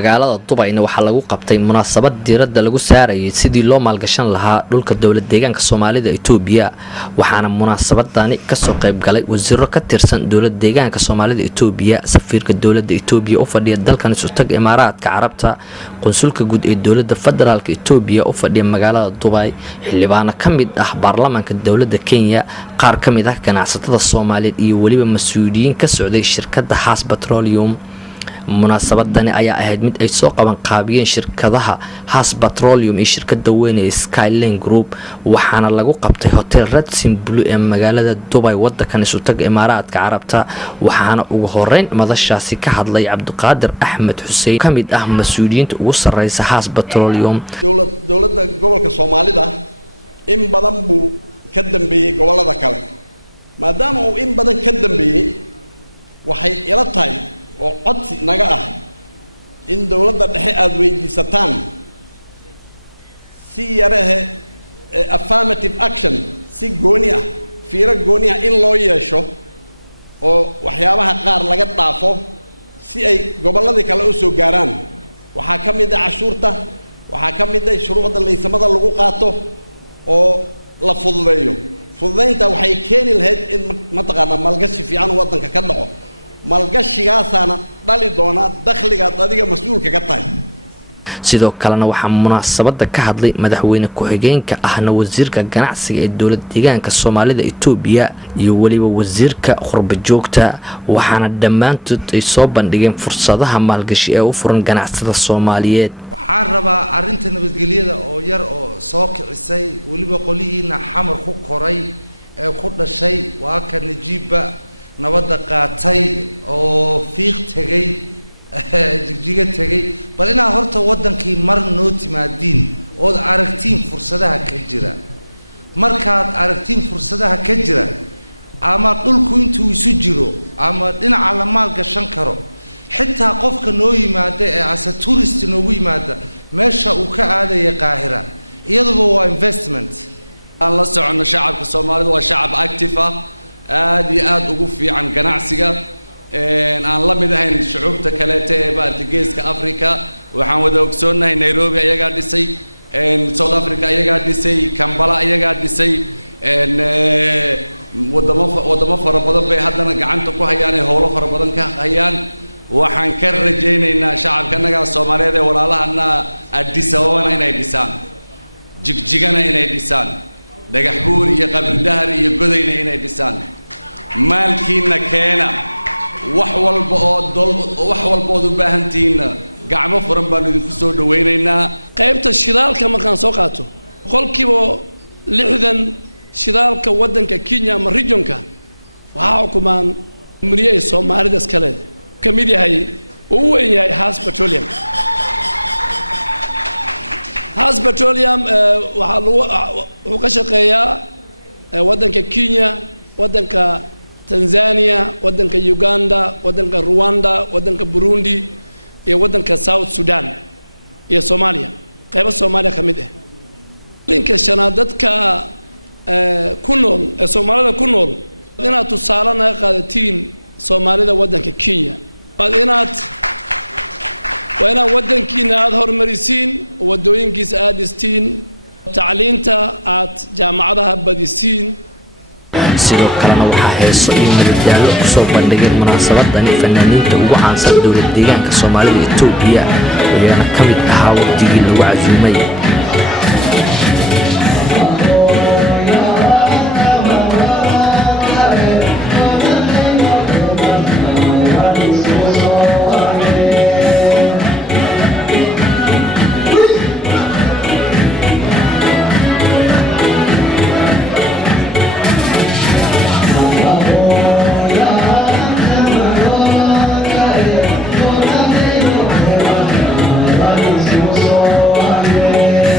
magaalada Dubayna waxaa lagu qabtay munaasabad diirada lagu saarayay sidii loo maalgashan lahaa dhulka dowlad deegaanka Soomaalida Ethiopia waxaana munaasabadani ka soo qayb galay wasiiro ka tirsan dowlad deegaanka Soomaalida Ethiopia safiirka dowladda Ethiopia oo fadhiya dalkan isu tag Imaaraadka Carabta qonsulka guud ee dowladda federaalka Ethiopia oo fadhiya magaalada Dubai xildhibaano kamid ah baarlamaanka dowladda Kenya qaar kamid ah ganacsatada Soomaaliyeed iyo waliba mas'uuliyiin ka socday shirkadda Haas Petroleum munaasabadani ayaa ahayd mid ay soo qaban qaabiyeen shirkadaha Haas Petroleum iyo shirkadda weyn ee Skyline Group waxaana lagu qabtay hotel Radisson Blu ee magaalada Dubai wadankan isu tag Imaaraadka Carabta waxaana ugu horeyn madashaasi ka hadlay Cabdiqaadir Axmed Xuseen kamid ah mas'uuliyiinta ugu sareysa Haas Petroleum dowladda gobolka Soomaalida in badan buu ka dambeeyay gobolada kale maadaama uu in badan ka dambeeyay waxay ila tahay oo codsi naga ah in dowladda dhexe aad weydiisataan si yarahe affirmative action si gooni ah fiiro gooni ah in loo yeesho oo waxyaabaha qaar laga dhaafo si ay gobolladii kale u soo gaaraan waxaa ka mid ah cashuurta waxaa ka mid ah shuruucda laysamada lagu qaato oo la fududeeyo fududeynta waxay keeni lahayd in mataqaanaa maalgashi fiican waddanka ka dhaco maalgashigaasana dhali doona dakhligaad adiga mas'uulka ka tahay sidoo kalena waxaa munaasabada ka hadlay madaxweyne ku-xigeenka ahna wasiirka ganacsiga ee dowlad deegaanka Soomaalida Ethiopia iyo waliba wasiirka qurba joogta waxaana dhammaantood ay soo bandhigeen fursadaha maalgashi ee u furan ganacsatada Soomaaliyeed waxaan rabaa arinta nabadgelyada oo yar oo soo kicisay waliba qolihiina xamar ku koray ee ku dhashay waa ka najiiba nabada qaatay oo fiiq tagay jigjiga tagay bal inaa horta wadankii mar noo timaadiin oo aragtiin fursadaha ka jira markaad aragtiin fursadaha ka jira ama dhulku intuu isu jiro ama dhinaca la maal gashan karo xitaa qofka noo yimaada ee asa tourist noogu yimaada meesha uu ka aadaya Qaahira iyaduba waa investment aan la socono shacabka Soomaalida waa shacab active ah aad iyo aad ugu fiican ganacsiga aan la mid ahayn shucuubta kale ee Geeska Afrika waxaan wada ogsoonahay Nairobi ayaga dhisay South Africa ayaga dhisay Kampala ayaga dhisay wadamo fara badan bay haddana gacanta ku hayaan ee howlo fara badan ka hayaan waxaan ka rajaynaynaa shacabkanaga Soomaaliyeed ee walaalahana Addis Ababa inay dhisaan jigjigana inay dhisaan dhagax buur iyo qabri dahar iyo godayna inay dhisaan maalkiina keena wax walba oo u baahantiina gacmo furan baan idinku soo dhaweynaynaa qaybta shidaalka markaan soo qaato qolkiiba 60 shidaalka wadanka Kenya ama regionka waxa xukumaan muriyay Soomaalida iskale kamid yahay oo weyn yahay Haas Petroleum Haas Petroleum waxa lagu ka shaqeeyaa wadanka Kenya wadanka Tanzania wadanka Uganda wadanka Rwanda wadanka Burundi iyo wadanka South Sudan iyo Soomaaliya qaybo Soomaaliya kamid ah linka shanaadadka ku nool ee Soomaalida ku nool inaad tusaalana qaadatiin Soomaalida wadanka Kenya inaad wadankiina aad hormarisiin wadooyinkiisa aad dhistiin tacliinta aad jaamacadaha badisiin sidoo kalena waxaa heeso iyo madadaalo ku soo bandhigay munaasabadani fanaaniinta ugu caansan dowlad deegaanka Soomaalida Ethiopia ayaana ka mid ahaa waqtigii lagu casuumay Yeah.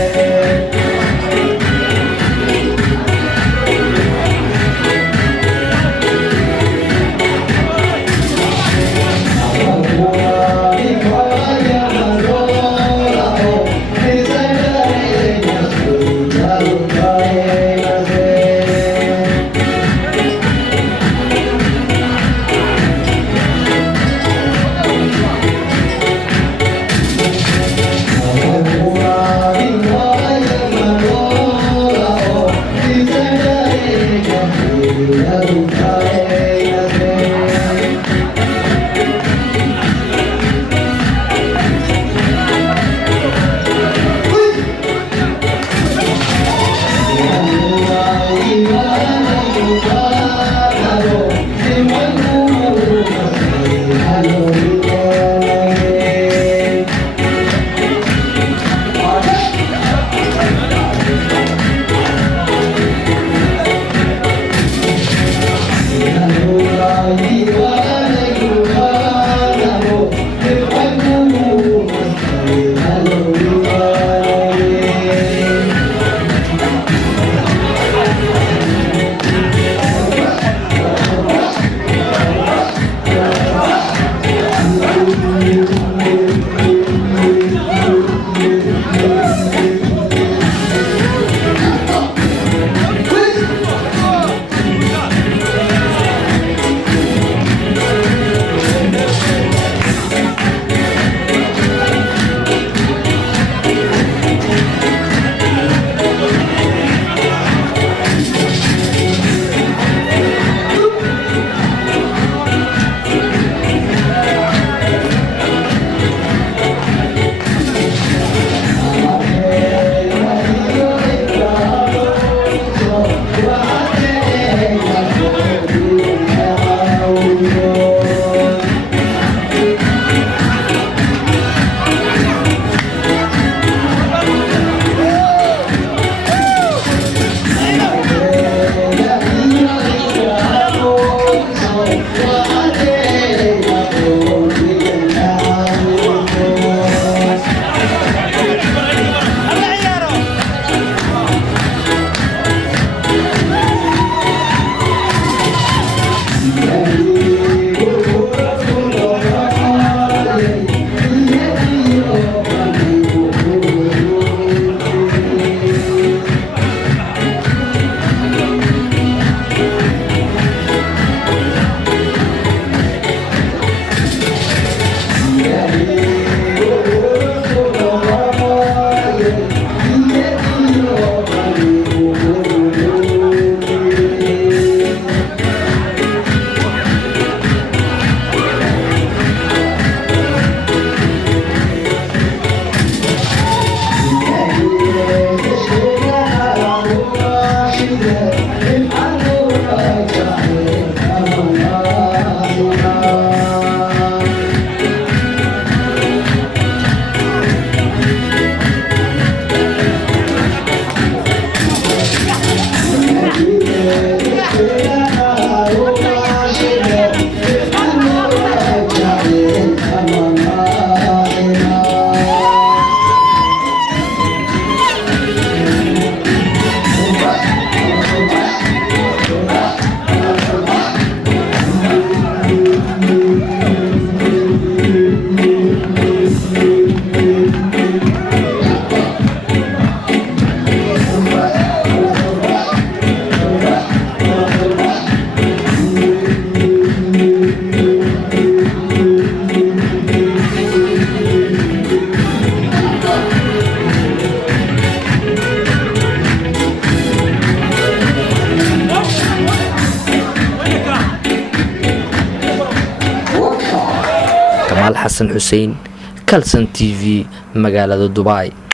xasan xuseen kalsan TV magaalada Dubai.